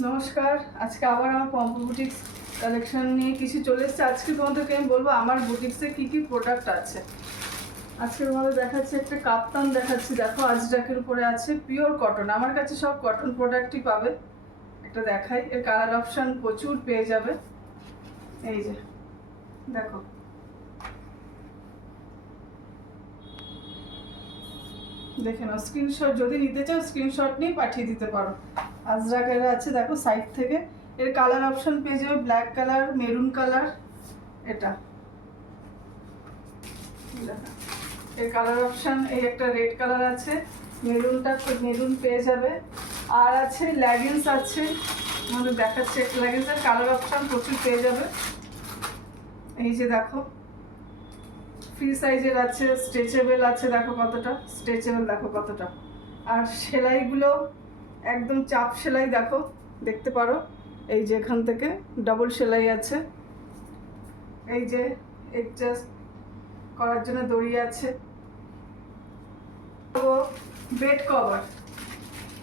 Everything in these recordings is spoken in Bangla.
নমস্কার। আজকে আবার আমার পম্পো বুটিক্স কালেকশন নিয়ে কিছু চলে এসেছে। আজকে তোমাদেরকে আমি বলবো আমার বুটিক্সে কী কী প্রোডাক্ট আছে। আজকে তোমাদের দেখাচ্ছি একটা কাপ্তান দেখাচ্ছি, দেখো আজরাকের উপরে আছে, পিওর কটন। আমার কাছে সব কটন প্রোডাক্টই পাবে। একটা দেখাই, এর কালার অপশান প্রচুর পেয়ে যাবে। এই যে দেখো, দেখে নাও, স্ক্রিনশট যদি নিতে চাও স্ক্রিনশট নিয়ে পাঠিয়ে দিতে পারো। আজরাকের আছে, দেখো সাইড থেকে এর কালার অপশন পেয়ে যাবে, ব্ল্যাক কালার, মেরুন কালার, এটা এর কালার অপশন। এই একটা রেড কালার আছে, মেরুন পেয়ে যাবে। আর আছে লেগিংস আছে, আমাদের দেখাচ্ছে একটা লেগিংসের কালার অপশন প্রচুর পেয়ে যাবে। এই যে দেখো ফ্রি সাইজের আছে, স্ট্রেচেবল আছে, দেখো কতটা স্ট্রেচেবল, দেখো কতটা। আর সেলাইগুলো একদম চাপ সেলাই, দেখো দেখতে পারো। এই যে এখান থেকে ডাবল সেলাই আছে, এই যে এডজাস্ট করার জন্য দড়ি আছে। তো বেড কভার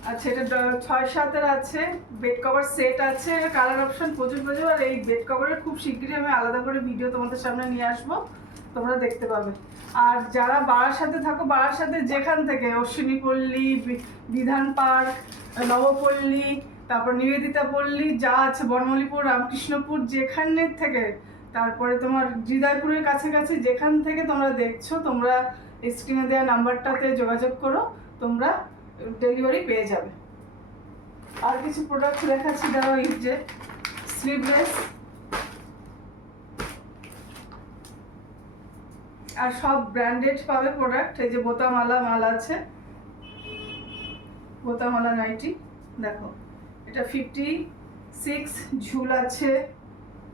আচ্ছা, এটা 6-7-এর আছে, বেড কভার সেট আছে, কালার অপশন প্রচুর প্রচুর। আর এই বেড কভারের খুব শীঘ্রই আমি আলাদা করে ভিডিও তোমাদের সামনে নিয়ে আসবো, তোমরা দেখতে পাবে। আর যারা বারাসাতে থাকো, বারাসাতে যেখান থেকে অশ্বিনী পল্লী, বিধান পার্ক, নবপল্লী, তারপর নিবেদিতা পল্লী যা আছে, বনমল্লিপুর, রামকৃষ্ণপুর, যেখানের থেকে, তারপরে তোমার হৃদয়পুরের কাছাকাছি যেখান থেকে তোমরা দেখছো, তোমরা স্ক্রিনে দেওয়া নাম্বারটাতে যোগাযোগ করো, তোমরা ডেলিভারি পেয়ে যাবে। আর কিছু প্রোডাক্ট দেখাচ্ছি, ধরো এই যে স্লিভলেস, আর সব ব্র্যান্ডেড পাবে প্রোডাক্ট। এই যে বোতামালা মাল আছে, বোতামালা নাইটি, দেখো এটা 56 ঝুল আছে,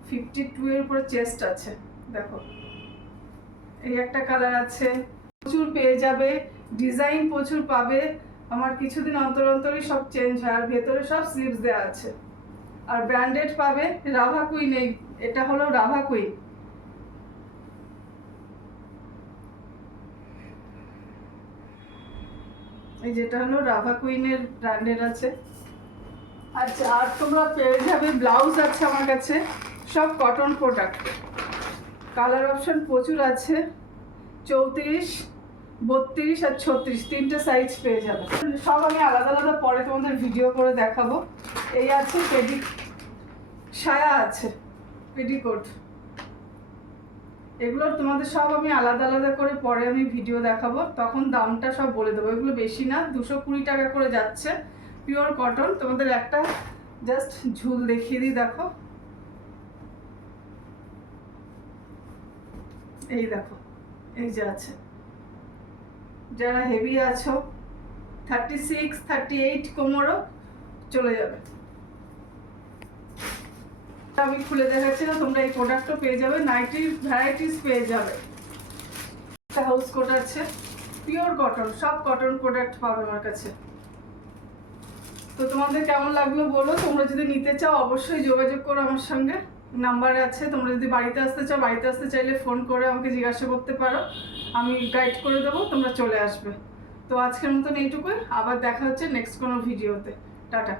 52 এর উপরে চেস্ট আছে, দেখো এই একটা কালার আছে। প্রচুর পেয়ে যাবে, ডিজাইন প্রচুর পাবে। আমার কিছুদিন অন্তর অন্তরই সব চেঞ্জ হয়। আর ভেতরে সব স্লিভস দেওয়া আছে। আর ব্র্যান্ডেড পাবে, রাভা কুইন, এটা হলো রাভা কুইন। এই যেটা হলো রাভা কুইনের ব্র্যান্ডের আছে। আচ্ছা, আর তোমরা পেয়ে যাবে ব্লাউজ আছে আমার কাছে, সব কটন প্রোডাক্ট। কালার অপশন প্রচুর আছে, 34, 32 আর 36, তিনটে সাইজ পেয়ে যাবে। সব আমি আলাদা আলাদা পরে তোমাদের ভিডিও করে দেখাবো। এই আছে সায়া আছে, পেটিকোট, এগুলোর তোমাদের সব আমি আলাদা আলাদা করে পরে আমি ভিডিও দেখাবো, তখন দামটা সব বলে দেবো। এগুলো বেশি না, 220 টাকা করে যাচ্ছে, পিওর কটন। তোমাদের একটা জাস্ট ঝুল দেখিয়ে দিই, দেখো এই দেখো, এই যে আছে। যারা হেভি আছো 36, 38 কোমরও চলে যাবে। আমি খুলে দেখাচ্ছি না, তোমরা এই প্রোডাক্টও পেয়ে যাবে, নাইটির ভ্যারাইটিস পেয়ে যাবে। একটা হাউস কোট আছে, পিওর কটন, সব কটন প্রোডাক্ট পাবে আমার কাছে। তো তোমাদের কেমন লাগলো বলো। তোমরা যদি নিতে চাও অবশ্যই যোগাযোগ করো আমার সঙ্গে, নাম্বার আছে। তোমরা যদি বাড়িতে আসতে চাও, বাড়িতে আসতে চাইলে ফোন করে আমাকে জিজ্ঞাসা করতে পারো, আমি গাইড করে দেবো, তোমরা চলে আসবে। তো আজকের মতন এইটুকুই, আবার দেখা হচ্ছে নেক্সট কোনো ভিডিওতে। টাটা।